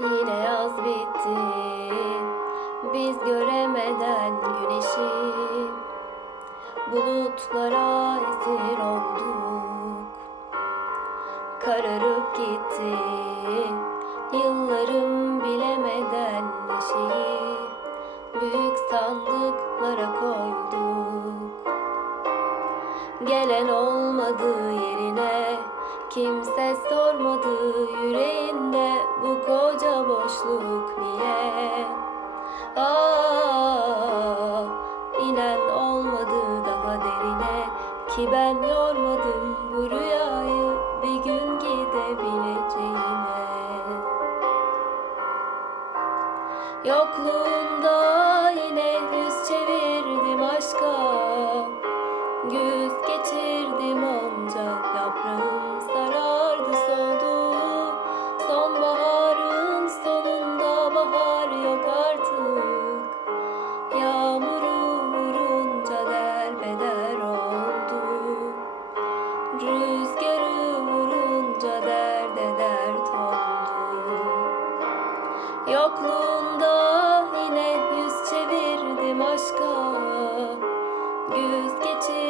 Yine yaz bitti. Biz göremeden güneşi Bulutlara esir olduk. Kararıp gitti. Yıllarım bilemeden neşeyi Büyük sandıklara koyduk. Gelen olmadı yerine Kimse sormadı Ki ben yormadım bu rüyayı Bir gün gidebileceğine Yokluğun Yokluğunda yine yüz çevirdim aşka. Güz geçir